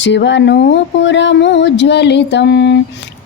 शिवनूपुरमुज्ज्वलितं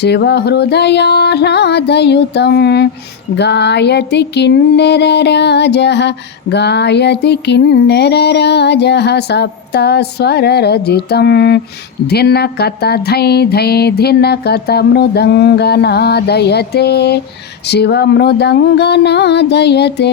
शिवहृदयाह्लादयुतं गायति किन्नरराजः गायति किन्नरराजः सप्तस्वररजितं धिनकत धै धै धिनकत मृदङ्गनादयते शिवमृदङ्गनादयते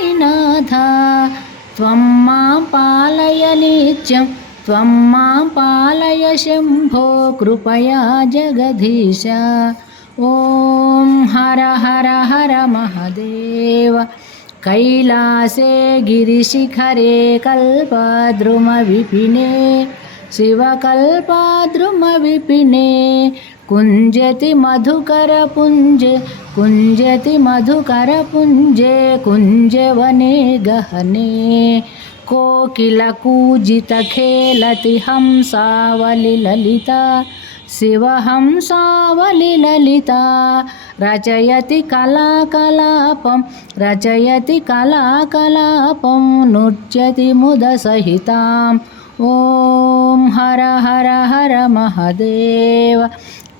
गौरीनाथ त्वं मां पालय नित्यं त्वं मां पालय शम्भो कृपया जगदीश ॐ हर हर हर महदेव कैलासे गिरिशिखरे कल्पद्रुमविपिने शिवकल्पाद्रुमविपिने कुञ्जति मधुकरपुञ्जे कुञ्जति मधुकरपुञ्जे कुञ्जवने गहने कोकिलकूजितखेलति हंसावलिललिता शिवहंसावलिललिता रचयति कलाकलापं रचयति कलाकलापं नृत्यति मुदसहिताम् ॐ हर हर हर महदेव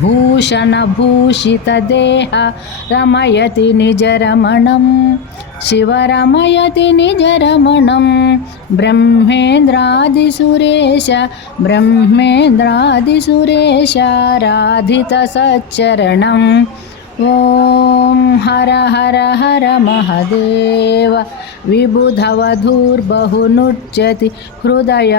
भूषणभूषितदेह रमयति निजरमणं शिवरमयति निजरमणं ब्रह्मेन्द्रादिसुरेश ब्रह्मेन्द्रादिसुरेश राधितसच्चरणम् ॐ हर हर हर महदेव विबुधवधूर्बहु नृत्यति हृदयाह्लादयुतं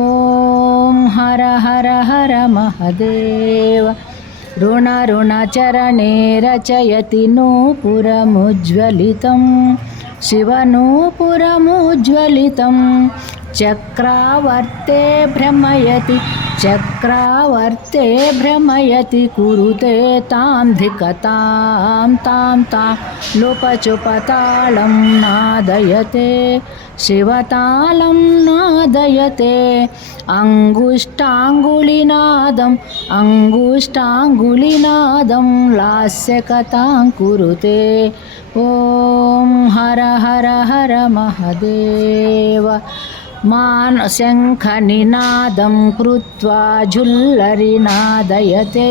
ఓం హర హర హర మహదేవ రుణ రుణచరణే రచయతి నూపురముజ్వలితం శివనూపురముజ్వలితం చక్రావర్తే భ్రమయతి చక్రావర్తే భ్రమయతి కురుతే తాం ధికతాం తాం తాం లుపచుపతాళం నాదయతే శివతాళం నాదయతే అంగుష్టాంగులినాదం అంగుష్టాంగులినాదం లాస్యకథాం కురుతే ఓం హర హర హర మహదేవ మాన్ శంఖనినాదం కృత్వా నాదయతే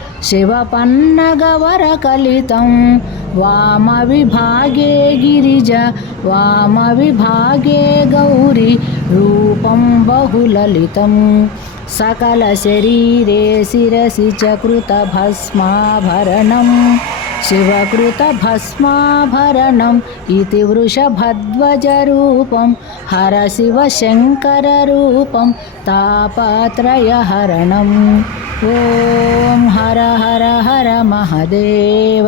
हर महदेव मानवकपालमालं पन्नगवरकलितं शिवपन्नगवरकलितं वामविभागे गिरिज वामविभागे गौरी रूपं बहुललितं सकलशरीरे शिरसि च कृतभस्माभरणम् शिवकृतभस्माभरणम् इति वृषभध्वजरूपं हर शिवशङ्कररूपं तापत्रयहरणम् ॐ हर हर हर महादेव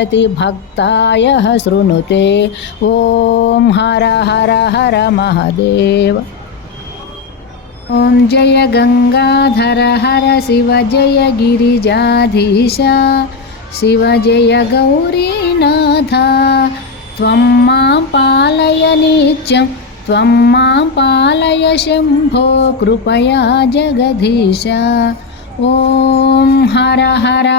इच्छति भक्तायः शृणुते ॐ हर हर हर महदेव ॐ जय गङ्गाधर हर शिव जय गिरिजाधीशा शिव जय गौरीनाथा त्वं मां पालय नित्यं त्वं मां पालय शम्भो कृपया जगदीश ॐ हर हर